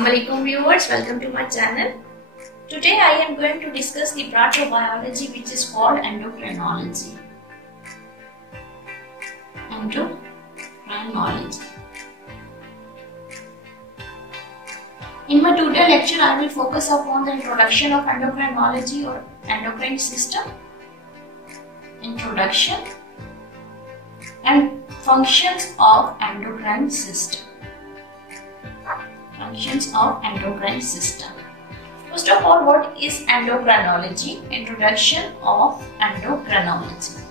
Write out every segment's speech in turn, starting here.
Assalamualaikum viewers, welcome to my channel. Today I am going to discuss the branch of biology which is called endocrinology. Endocrinology. In my today lecture I will focus upon the introduction of endocrinology or endocrine system, introduction and functions of endocrine system. Functions of endocrine system. First of all, what is endocrinology? Introduction of endocrinology.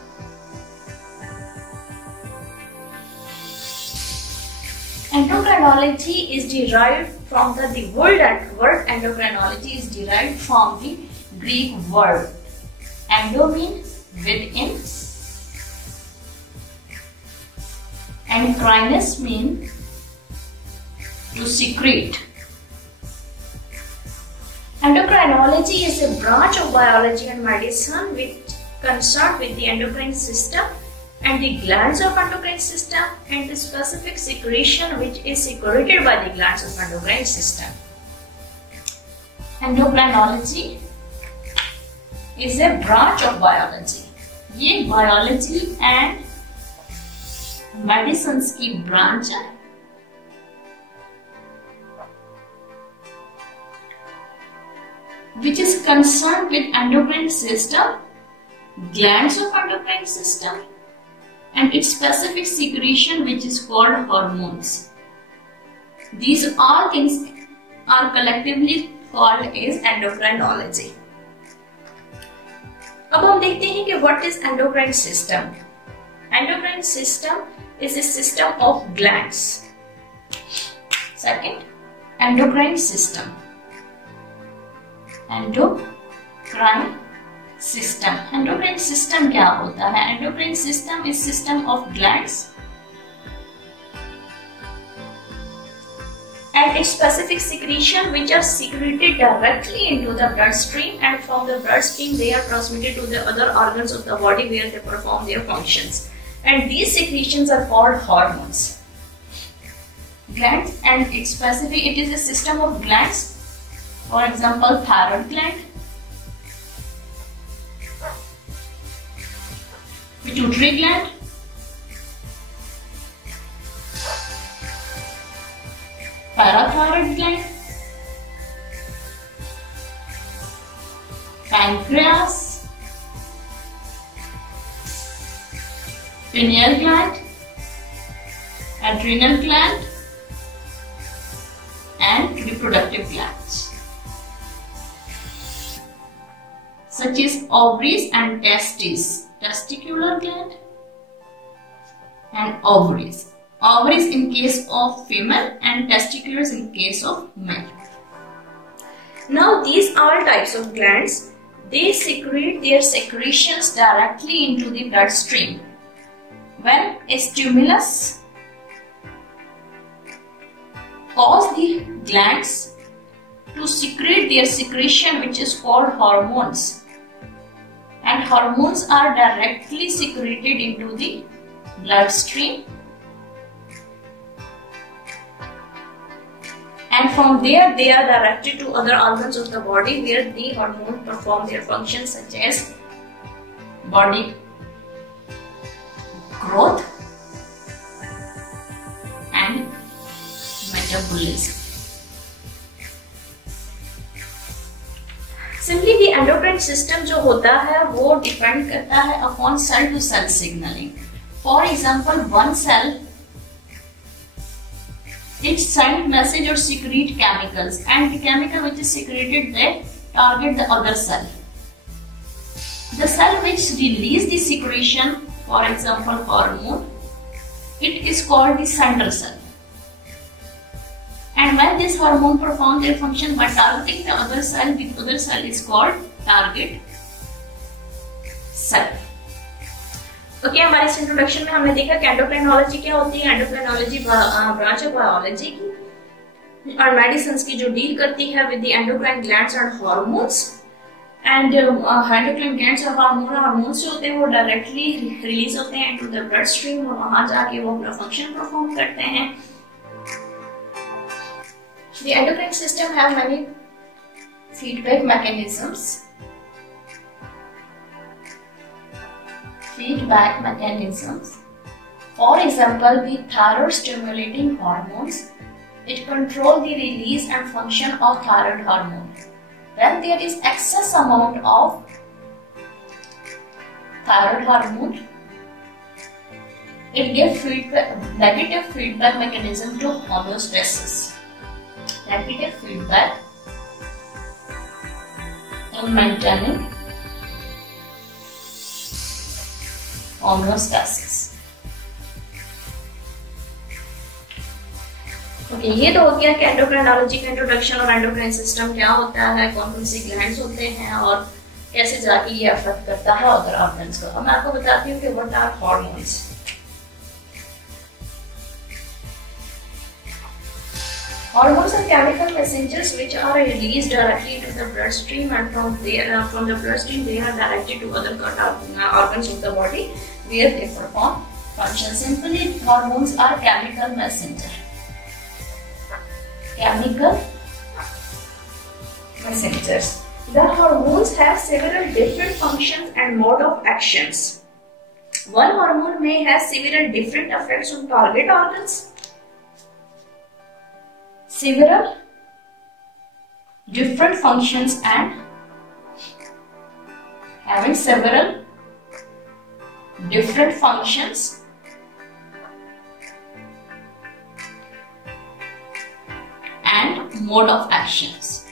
Endocrinology is derived from the word endocrinology is derived from the Greek word. Endo means within, and crines means to secrete. Endocrinology is a branch of biology and medicine which concerned with the endocrine system and the glands of endocrine system and the specific secretion which is secreted by the glands of endocrine system. Endocrinology is a branch of biology. ये biology and medicine की branch है which is concerned with endocrine system, glands of endocrine system and its specific secretion which is called hormones. These all things are collectively called as endocrinology. अब हम देखते हैं कि what is endocrine system. Endocrine system is a system of glands. Second, endocrine system. Endocrine system. Endocrine system क्या होता है? Endocrine system is system of glands and its specific secretion which are secreted directly into the bloodstream, and from the bloodstream they are transmitted to the other organs of the body where they perform their functions. And these secretions are called hormones. Glands and its specific, it is a system of glands. For example, thyroid gland, pituitary gland, parathyroid gland, pancreas, pineal gland, adrenal gland, and reproductive glands, such as ovaries and testes, testicular gland and ovaries. Ovaries in case of female and testiculars in case of male. Now these all types of glands, they secrete their secretions directly into the bloodstream. When a stimulus causes the glands to secrete their secretion which is called hormones, and hormones are directly secreted into the bloodstream, and from there they are directed to other organs of the body where the hormones perform their functions such as body growth and metabolism. Simply the endocrine system जो होता है वो depend करता है upon cell to cell signaling. For example, one cell it send message or secrete chemicals, and the chemical which is secreted they target the other cell. The cell which release the secretion, for example hormone, it is called the sender cell. And when this hormone performs their function by targeting the other cell, the other cell is called target cell. Okay, हमारे इस introduction में हमने देखा कि endocrinology क्या होती है. Endocrinology branch of biology की और मेडिसिन की जो डील करती है with the endocrine glands and hormones. And endocrine glands और हार्मोन्स जो होते हैं वो डायरेक्टली रिलीज होते हैं इनटू द ब्लड स्ट्रीम और वहां जाके वो अपना फंक्शन परफॉर्म करते हैं. The endocrine system have many feedback mechanisms. For example, the thyroid stimulating hormones. It controls the release and function of thyroid hormone. When there is excess amount of thyroid hormone, it gives negative feedback mechanism to homeostasis. Negative feedback in maintaining homeostasis. Okay, ये तो हो गया कि endocrinology का introduction और endocrine system क्या होता है, कौन कौन से ग्लैंड्स होते हैं और कैसे जाके ये अफेक्ट करता है अदर ऑर्गन्स को। अब मैं आपको बताती हूँ कि what are hormones. Hormones are chemical messengers which are released directly into the bloodstream, and from the bloodstream they are directed to other organs of the body where they perform function. Simply, hormones are chemical messengers. The hormones have several different functions and mode of actions. One hormone may have several different effects on target organs. Several different functions and having several different functions and mode of actions.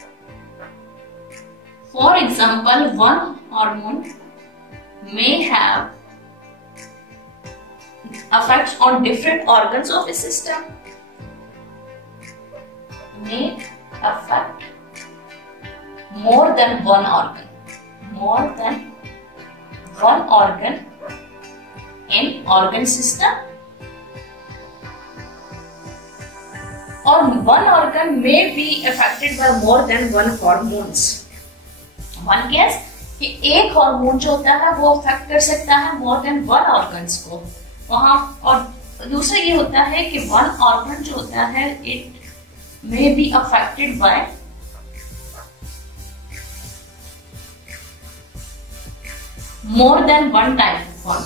For example, one hormone may have effects on different organs of a system, may affect more than one organ in organ system, or one organ may be affected by more than one hormones. One case कि एक hormone जो होता है वो affect कर सकता है more than one organs को वहां, और दूसरा ये होता है कि वन ऑर्गन जो होता है it may be affected by more than one type of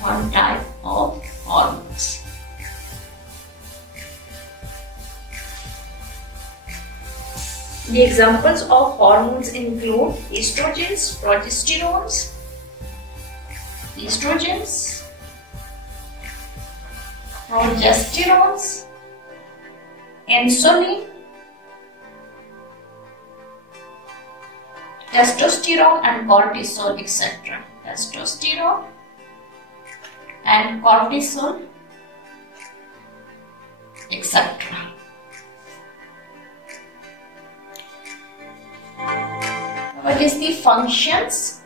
hormone. The examples of hormones include estrogens, progesterones, insulin, testosterone and cortisol, etc. Testosterone and cortisol, etc. What is the functions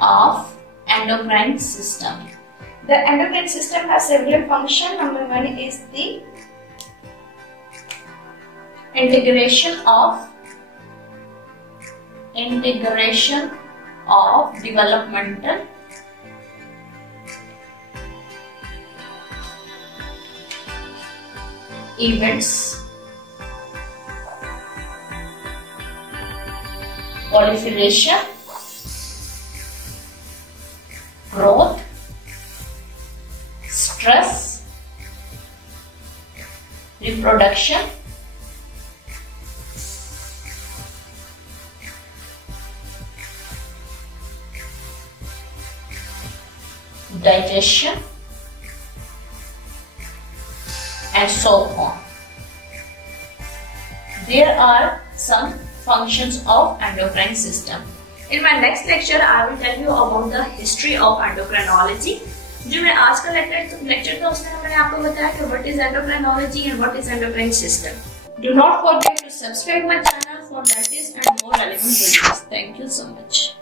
of endocrine system? The endocrine system has several functions. Number one is the integration of developmental events, proliferation, growth, stress, reproduction, digestion, and so on. There are some functions of endocrine system. In my next lecture, I will tell you about the history of endocrinology. जो मैं आज का lecture था उसमें मैंने आपको बताया कि what is endocrinology and what is endocrine system. Do not forget to subscribe my channel for latest and more relevant videos. Thank you so much.